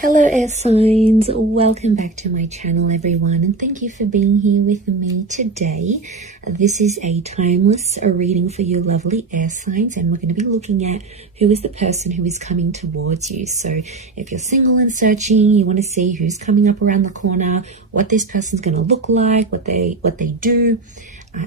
Hello air signs, welcome back to my channel everyone, and thank you for being here with me today. This is a timeless reading for you lovely air signs, and we're going to be looking at who is the person who is coming towards you. So if you're single and searching, you want to see who's coming up around the corner, what this person's going to look like, what they do,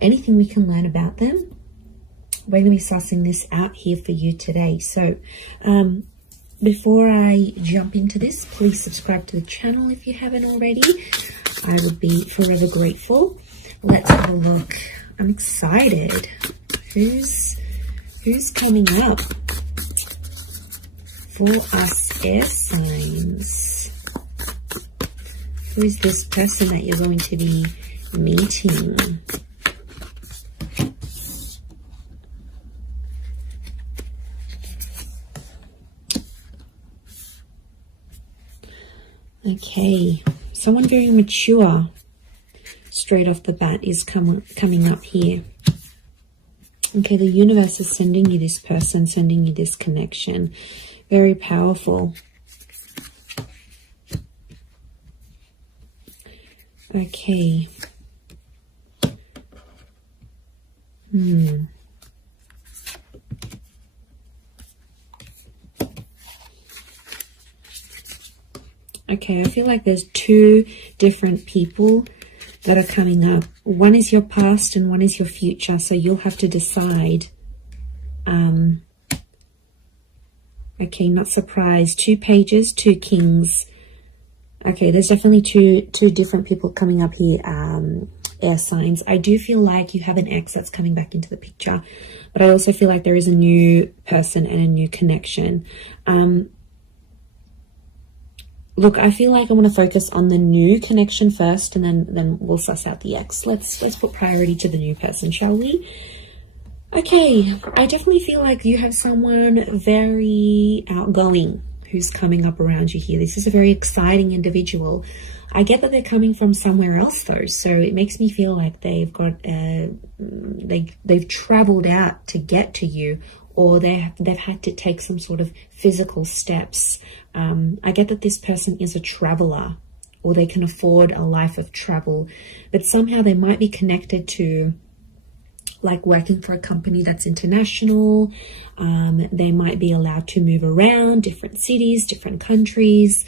anything we can learn about them. We're going to be sussing this out here for you today. So before I jump into this, please subscribe to the channel if you haven't already. I would be forever grateful. Let's have a look. I'm excited. Who's coming up for us air signs? Who is this person that you're going to be meeting? Okay, someone very mature straight off the bat is coming up here. Okay, the universe is sending you this person, sending you this connection. Very powerful. Okay. Okay, I feel like there's two different people that are coming up. One is your past and one is your future. So you'll have to decide. Okay, not surprised. 2 pages, 2 kings. Okay, there's definitely two different people coming up here, air signs. I do feel like you have an ex that's coming back into the picture. But I also feel like there is a new person and a new connection. Look, I feel like I want to focus on the new connection first, and then we'll suss out the ex. Let's put priority to the new person, shall we? Okay, I definitely feel like you have someone very outgoing who's coming up around you here. This is a very exciting individual. I get that they're coming from somewhere else though, so it makes me feel like they've got they've traveled out to get to you, or they've had to take some sort of physical steps. I get that this person is a traveler, or they can afford a life of travel, but somehow they might be connected to like working for a company that's international. They might be allowed to move around different cities, different countries.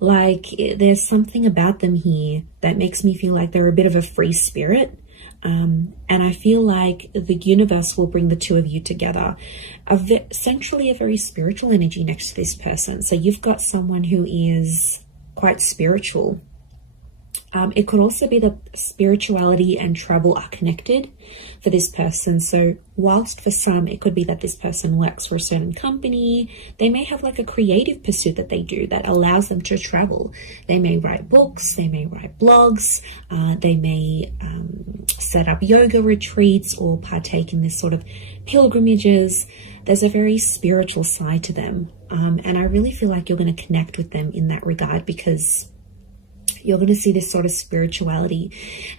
Like there's something about them here that makes me feel like they're a bit of a free spirit. And I feel like the universe will bring the two of you together. Essentially a very spiritual energy next to this person. So you've got someone who is quite spiritual. It could also be that spirituality and travel are connected for this person. So whilst for some, it could be that this person works for a certain company, they may have like a creative pursuit that they do that allows them to travel. They may write books, they may write blogs, they may set up yoga retreats or partake in this sort of pilgrimages. There's a very spiritual side to them. And I really feel like you're going to connect with them in that regard, because you're going to see this sort of spirituality.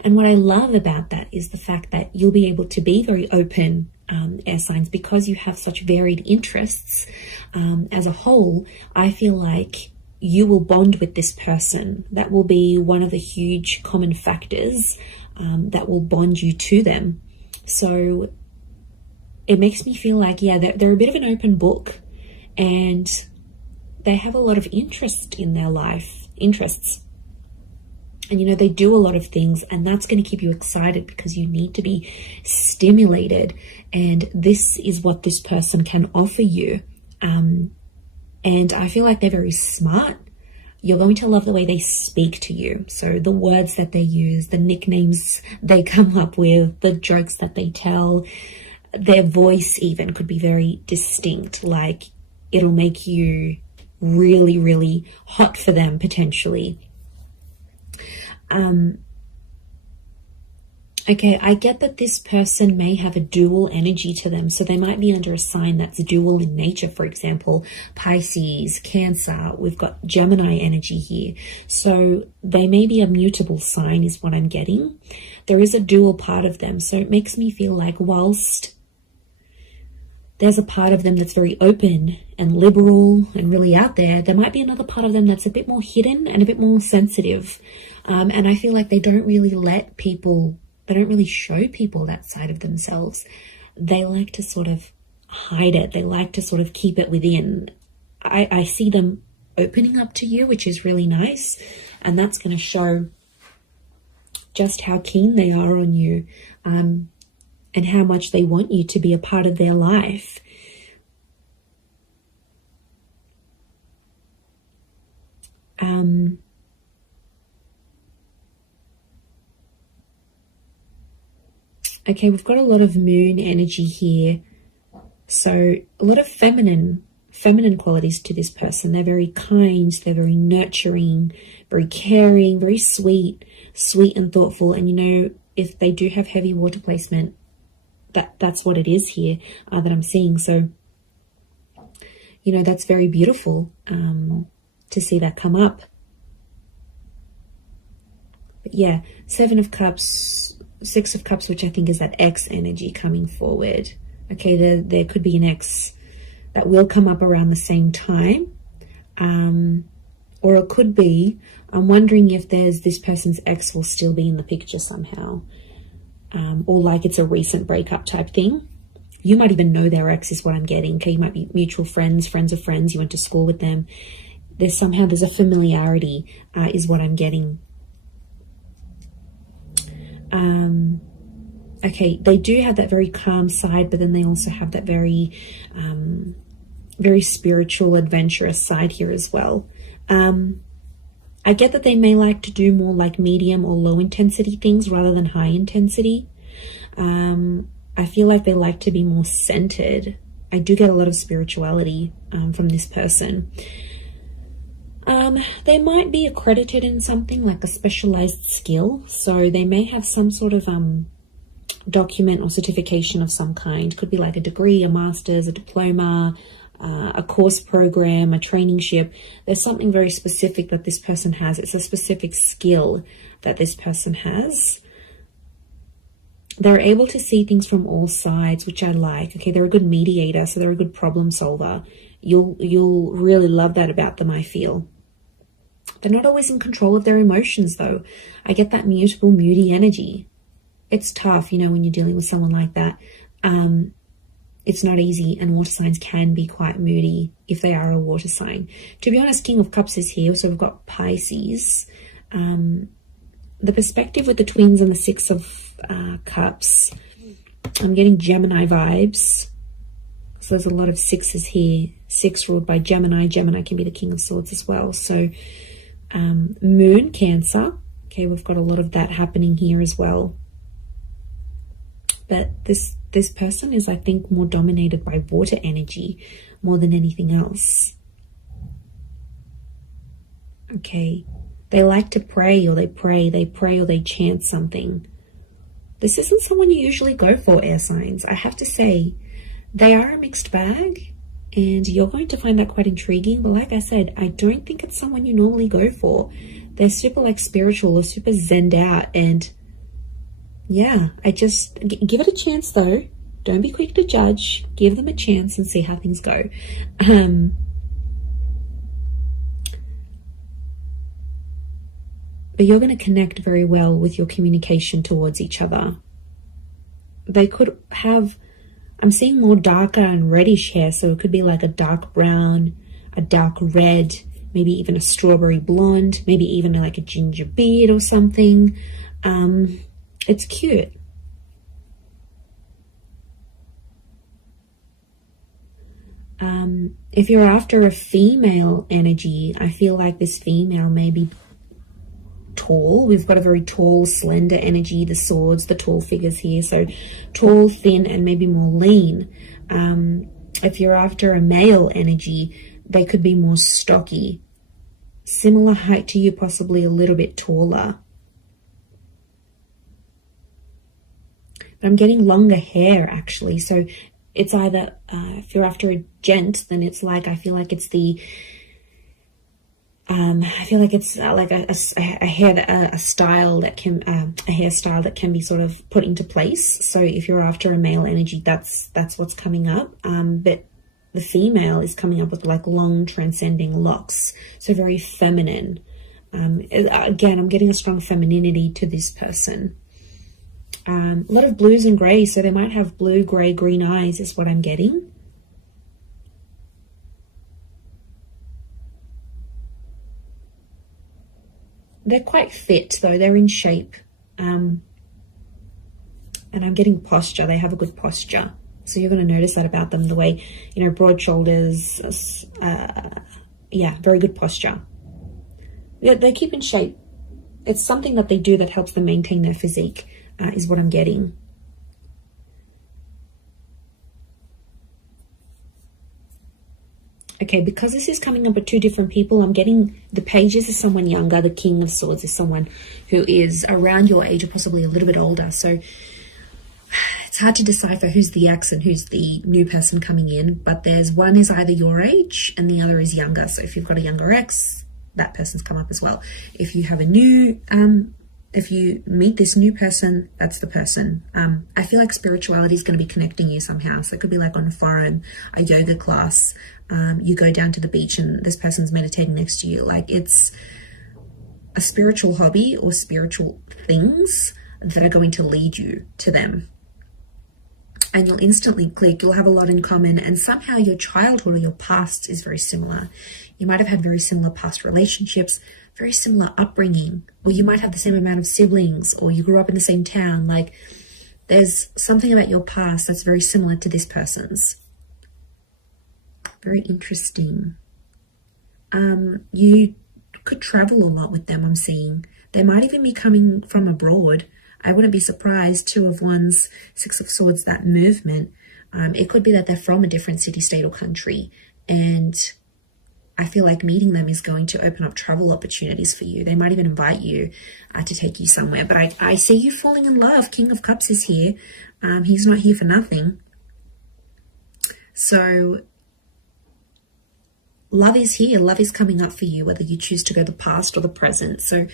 And what I love about that is the fact that you'll be able to be very open, air signs, because you have such varied interests. As a whole, I feel like you will bond with this person. That will be one of the huge common factors that will bond you to them. So it makes me feel like, yeah, they're a bit of an open book, and they have a lot of interest in their life, interests. And, you know, they do a lot of things, and that's going to keep you excited because you need to be stimulated. And this is what this person can offer you. And I feel like they're very smart. You're going to love the way they speak to you. So the words that they use, the nicknames they come up with, the jokes that they tell, their voice even could be very distinct. Like it'll make you really, really hot for them potentially. Okay, I get that this person may have a dual energy to them. So they might be under a sign that's dual in nature. For example, Pisces, Cancer, we've got Gemini energy here. So they may be a mutable sign is what I'm getting. There is a dual part of them. So it makes me feel like whilst there's a part of them that's very open and liberal and really out there. There might be another part of them that's a bit more hidden and a bit more sensitive. And I feel like they don't really let people, they don't really show people that side of themselves. They like to sort of hide it. They like to sort of keep it within. I see them opening up to you, which is really nice. And that's going to show just how keen they are on you, and how much they want you to be a part of their life. Okay, we've got a lot of moon energy here. So a lot of feminine qualities to this person. They're very kind, they're very nurturing, very caring, very sweet and thoughtful. And you know, if they do have heavy water placement, that's what it is here that I'm seeing. So, you know, that's very beautiful to see that come up. But yeah, 7 of Cups, 6 of Cups, which I think is that ex energy coming forward. Okay, there could be an ex that will come up around the same time. Or it could be, I'm wondering if this person's ex will still be in the picture somehow. Or like it's a recent breakup type thing. You might even know their ex is what I'm getting. Okay, you might be mutual friends, friends of friends. You went to school with them. There's a familiarity is what I'm getting. Okay, they do have that very calm side, but then they also have that very spiritual, adventurous side here as well. I get that they may like to do more like medium or low intensity things rather than high intensity. I feel like they like to be more centered. I do get a lot of spirituality from this person. They might be accredited in something like a specialized skill. So they may have some sort of document or certification of some kind. Could be like a degree, a master's, a diploma, a course program, a traineeship. There's something very specific that this person has. It's a specific skill that this person has. They're able to see things from all sides, which I like. Okay, they're a good mediator, so they're a good problem solver. You'll really love that about them, I feel. They're not always in control of their emotions, though. I get that mutable, moody energy. It's tough, you know, when you're dealing with someone like that. It's not easy, and water signs can be quite moody if they are a water sign. To be honest, King of Cups is here, so we've got Pisces. The perspective with the twins and the 6 of Cups, I'm getting Gemini vibes. So there's a lot of 6s here. 6 ruled by Gemini. Gemini can be the King of Swords as well. So Moon, Cancer. Okay, we've got a lot of that happening here as well. But this person is, I think, more dominated by water energy more than anything else. Okay. They like to pray, or they pray or they chant something. This isn't someone you usually go for, air signs. I have to say, they are a mixed bag, and you're going to find that quite intriguing. But like I said, I don't think it's someone you normally go for. They're super like spiritual or super zenned out, and yeah, I just give it a chance though. Don't be quick to judge. Give them a chance and see how things go. But you're going to connect very well with your communication towards each other. They could have, I'm seeing more darker and reddish hair, so it could be like a dark brown, a dark red, maybe even a strawberry blonde, maybe even like a ginger beard or something. It's cute. If you're after a female energy, I feel like this female may be tall. We've got a very tall, slender energy, the swords, the tall figures here. So tall, thin, and maybe more lean. If you're after a male energy, they could be more stocky. Similar height to you, possibly a little bit taller. But I'm getting longer hair, actually. So it's either, if you're after a gent, then it's like, I feel like it's the I feel like it's like a hairstyle that can be sort of put into place. So if you're after a male energy, that's what's coming up. But the female is coming up with like long transcending locks, so very feminine. Again, I'm getting a strong femininity to this person. A lot of blues and grays, so they might have blue, grey, green eyes is what I'm getting. They're quite fit though, they're in shape. And I'm getting posture, they have a good posture. So you're going to notice that about them, the way, you know, broad shoulders, yeah, very good posture. They keep in shape. It's something that they do that helps them maintain their physique, is what I'm getting. Okay, because this is coming up with two different people, I'm getting the pages is someone younger, the King of Swords is someone who is around your age or possibly a little bit older. So it's hard to decipher who's the ex and who's the new person coming in, but there's one is either your age and the other is younger. So if you've got a younger ex, that person's come up as well. If you have a new, if you meet this new person, that's the person. I feel like spirituality is going to be connecting you somehow. So it could be like on a forum, a yoga class, you go down to the beach and this person's meditating next to you. Like it's a spiritual hobby or spiritual things that are going to lead you to them. And you'll instantly click, you'll have a lot in common, and somehow your childhood or your past is very similar. You might have had very similar past relationships, very similar upbringing, or you might have the same amount of siblings, or you grew up in the same town. Like there's something about your past that's very similar to this person's. Very interesting. You could travel a lot with them, I'm seeing. They might even be coming from abroad. I wouldn't be surprised. Two of Wands, Six of Swords, that movement. It could be that they're from a different city, state, or country. And I feel like meeting them is going to open up travel opportunities for you. They might even invite you to take you somewhere. But I see you falling in love. King of Cups is here. He's not here for nothing. So love is here. Love is coming up for you, whether you choose to go the past or the present. So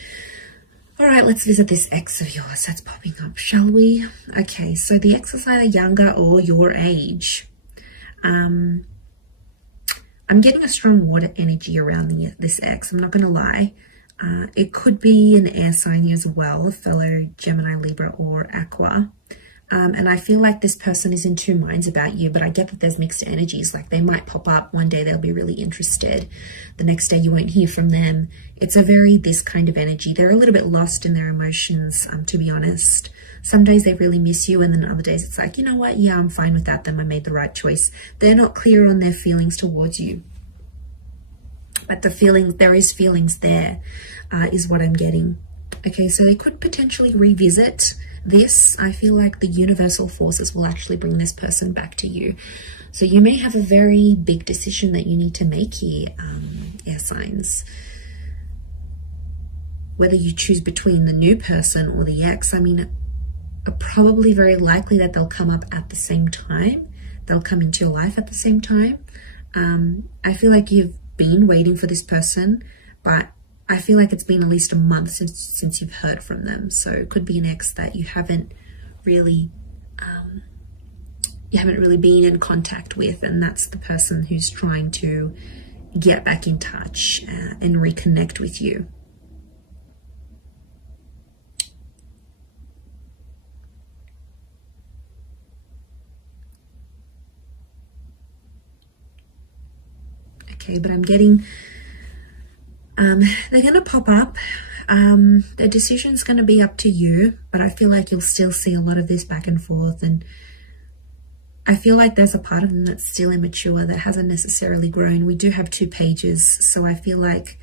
all right, let's visit this ex of yours that's popping up, shall we? Okay, so the ex is either younger or your age. I'm getting a strong water energy around this ex, I'm not going to lie. It could be an air sign as well, a fellow Gemini, Libra, or Aqua. And I feel like this person is in two minds about you, but I get that there's mixed energies. Like they might pop up one day, they'll be really interested. The next day you won't hear from them. It's a very this kind of energy. They're a little bit lost in their emotions, to be honest. Some days they really miss you, and then other days it's like, you know what? Yeah, I'm fine without them. I made the right choice. They're not clear on their feelings towards you. But the feelings, there is feelings there, is what I'm getting. Okay, so they could potentially revisit this. I feel like the universal forces will actually bring this person back to you. So you may have a very big decision that you need to make here, air signs. Whether you choose between the new person or the ex, I mean, probably very likely that they'll come up at the same time. They'll come into your life at the same time. I feel like you've been waiting for this person, but I feel like it's been at least a month since you've heard from them. So it could be an ex that you haven't really been in contact with, and that's the person who's trying to get back in touch and reconnect with you. Okay, but I'm getting they're going to pop up. The decision's going to be up to you, but I feel like you'll still see a lot of this back and forth, and I feel like there's a part of them that's still immature, that hasn't necessarily grown. We do have two pages, so I feel like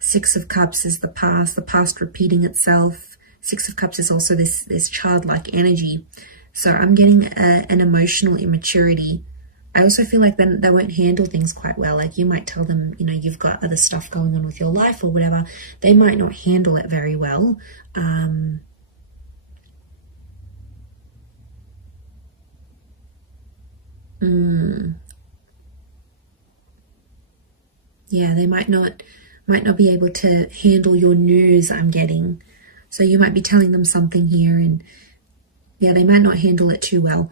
Six of Cups is the past repeating itself. Six of Cups is also this childlike energy. So I'm getting an emotional immaturity. I also feel like then they won't handle things quite well. Like you might tell them, you know, you've got other stuff going on with your life or whatever. They might not handle it very well. Yeah, they might not might not be able to handle your news, I'm getting. So you might be telling them something here, and yeah, they might not handle it too well.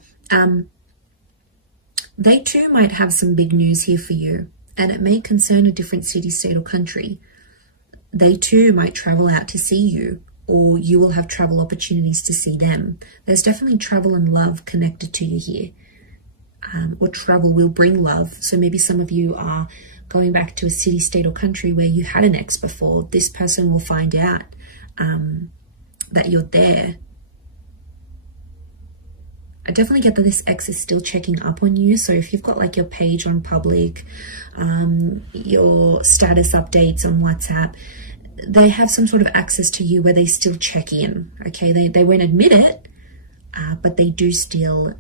They too might have some big news here for you, and it may concern a different city, state, or country. They too might travel out to see you, or you will have travel opportunities to see them. There's definitely travel and love connected to you here. Or travel will bring love. So maybe some of you are going back to a city, state, or country where you had an ex before. This person will find out that you're there. I definitely get that this ex is still checking up on you. So if you've got like your page on public, your status updates on WhatsApp, they have some sort of access to you where they still check in. Okay, they won't admit it, but they do still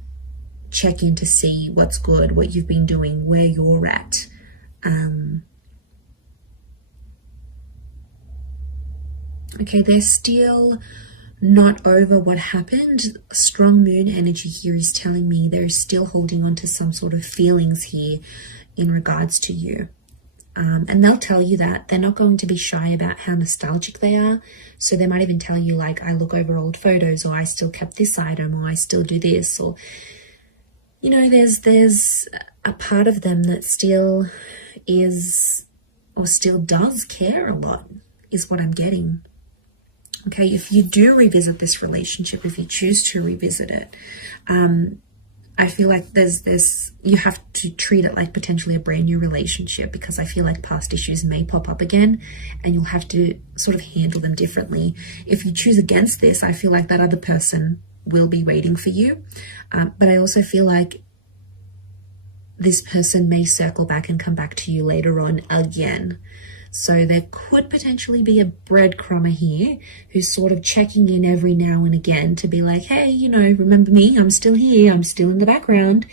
check in to see what's good, what you've been doing, where you're at. Okay, they're still not over what happened. Strong moon energy here is telling me they're still holding on to some sort of feelings here in regards to you. And they'll tell you that. They're not going to be shy about how nostalgic they are. So they might even tell you like, I look over old photos, or I still kept this item, or I still do this, or, you know, there's a part of them that still is, or still does care a lot, is what I'm getting. Okay, if you do revisit this relationship, if you choose to revisit it, I feel like you have to treat it like potentially a brand new relationship, because I feel like past issues may pop up again and you'll have to sort of handle them differently. If you choose against this, I feel like that other person will be waiting for you. But I also feel like this person may circle back and come back to you later on again. So there could potentially be a breadcrumber here who's sort of checking in every now and again to be like, hey, you know, remember me? I'm still here. I'm still in the background.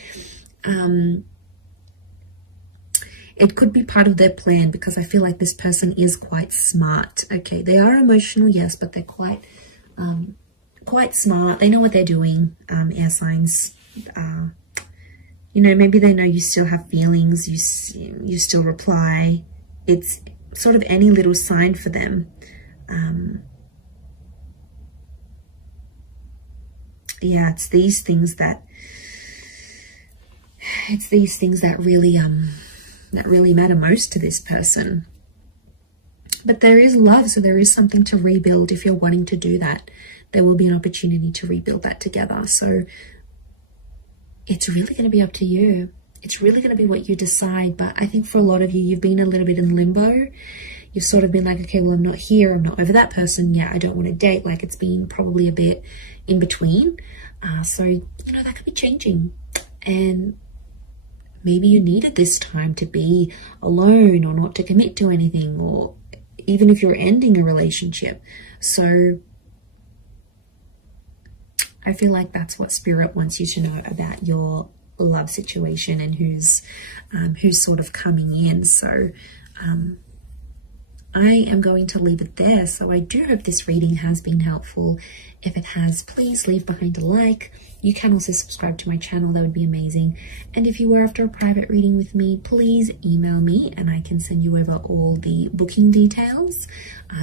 It could be part of their plan, because I feel like this person is quite smart. Okay, they are emotional, yes, but they're quite smart. They know what they're doing. Air signs. You know, maybe they know you still have feelings. You still reply. It's sort of any little sign for them. Yeah, it's these things that really matter most to this person. But there is love, so there is something to rebuild. If you're wanting to do that, there will be an opportunity to rebuild that together. So it's really going to be up to you. It's really going to be what you decide. But I think for a lot of you, you've been a little bit in limbo. You've sort of been like, okay, well, I'm not here. I'm not over that person. Yeah, I don't want to date. Like, it's been probably a bit in between. So, you know, that could be changing. And maybe you needed this time to be alone, or not to commit to anything, or even if you're ending a relationship. So I feel like that's what Spirit wants you to know about your love situation and who's sort of coming in. So I am going to leave it there. So I do hope this reading has been helpful. If it has, please leave behind a like. You can also subscribe to my channel. That would be amazing. And if you were after a private reading with me, please email me and I can send you over all the booking details.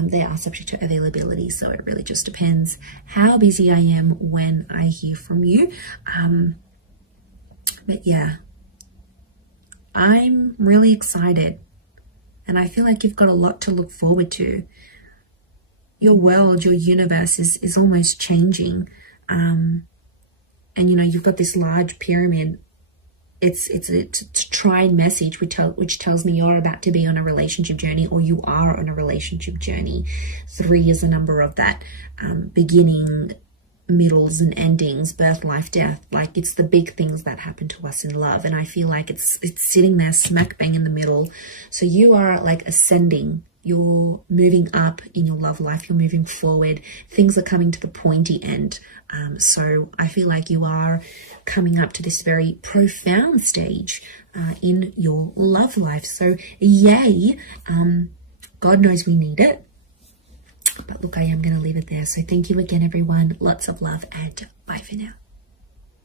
They are subject to availability, so it really just depends how busy I am when I hear from you. But yeah, I'm really excited. And I feel like you've got a lot to look forward to. Your world, your universe is almost changing. And, you know, you've got this large pyramid. It's a tried message which tells me you're about to be on a relationship journey, or you are on a relationship journey. 3 is a number of that. Beginning, middles and endings, birth, life, death. Like, it's the big things that happen to us in love, and I feel like it's sitting there smack bang in the middle. So you are like ascending, you're moving up in your love life, you're moving forward, things are coming to the pointy end. So I feel like you are coming up to this very profound stage in your love life. So yay, God knows we need it. But look, I am going to leave it there. So thank you again, everyone. Lots of love, and bye for now.